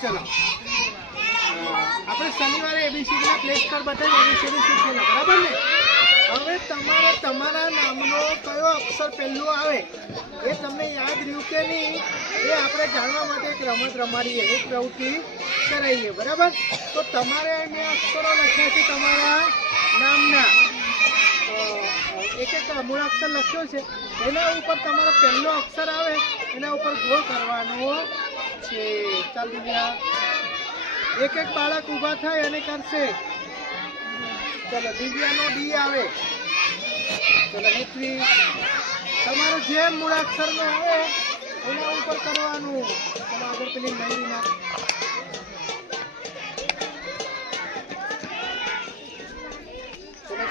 ચલો આપણે શનિવારે એબીસીડી ના પ્લે સ્ટોર બતાવી એબીસીડી શીખેલા બરાબર ને હવે તમારે તમારા નામનો કયો અક્ષર પહેલું આવે એ તમને યાદ રહ્યું કે નહીં એ આપણે જાણવા માટે એક રમત રમાડીએ એક પ્રવૃત્તિ કરાવીએ બરાબર તો તમારે મેં અક્ષરો લખ્યા છે તમારા નામના એક એક મૂળાક્ષર લખ્યો છે એના ઉપર તમારો પહેલો અક્ષર આવે એના ઉપર ગોળ કરવાનો છે ચાલ દિવ્યા એક એક બાળક ઊભા થાય અને કરશે ચલો દિવ્યાનો ડી આવે ચલો નેત્રી તમારું જે મૂળાક્ષરનો આવે એના ઉપર કરવાનું ચલો આગળ પેલી નવીના ચલો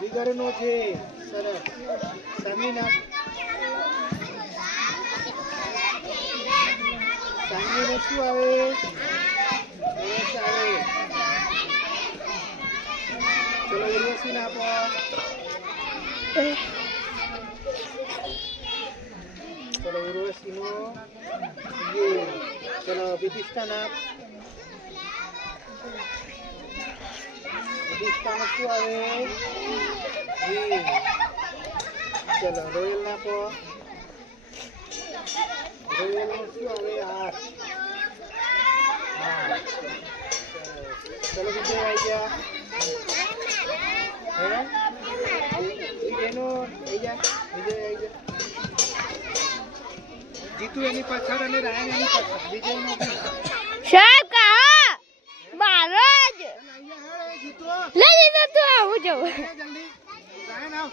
જીગરનો છે સરસ સમીના સાંગીનો શું આવે રસ આવે ચલો ઉર્વશી ના આપો ચલો ઉર્વશી નો ये चलो विदिष्टा ना विदिष्टा ना શું આવે જી ચલો રોયલ ના આપો રોયલ નો શું આવે આ चलो विजय आई गया है विजय नो आई जा विजय आई जा जीतू एनी पाछળ અને રાયન એની પાછળ વિજય નો સાહેબ કહા મારો જ જીતુ લે જીતુ તું આવું જો જલ્દી રાયન આવ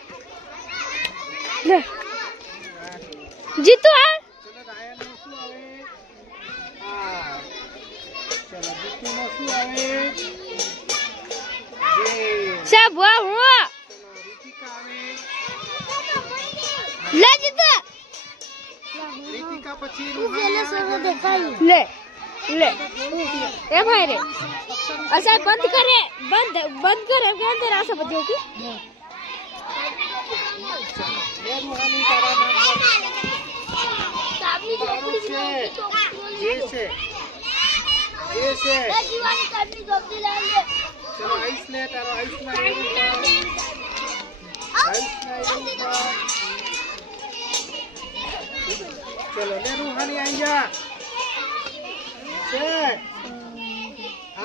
જીતુ આ ચલો રાયન નો શું આવે આ ચલો જીતુ નો શું આવે જે સાહેબ વાહ વાહ ચલો રીતિકા આવે લે જીતુ રીતિકા પછી ले ले ए भाई रे अच्छा बंद करे बंद करे के अंदर आ सब दियो की ये मुहानी तारा नाम जैसे जैसे जीवानी करनी जल्दी ले ले चलो आइस ले तारो आइस ना चलो ले रूहानी आई जा से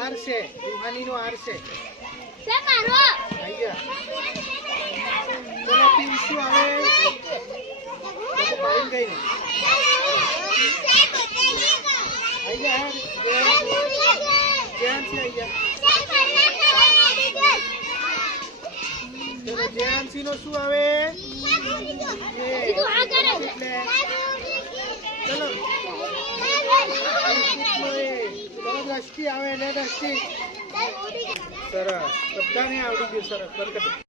आर से रूहानी नो आर से मारो आई जा चलो पिंसु आवे तो पाइन गई नहीं आई जा जैन से आई जा चलो जैन सी नो शू आवे ये चलो दृष्टि आवे ने दृष्टि सरस बधाने आवડી ગયું સરસ બંધ કરી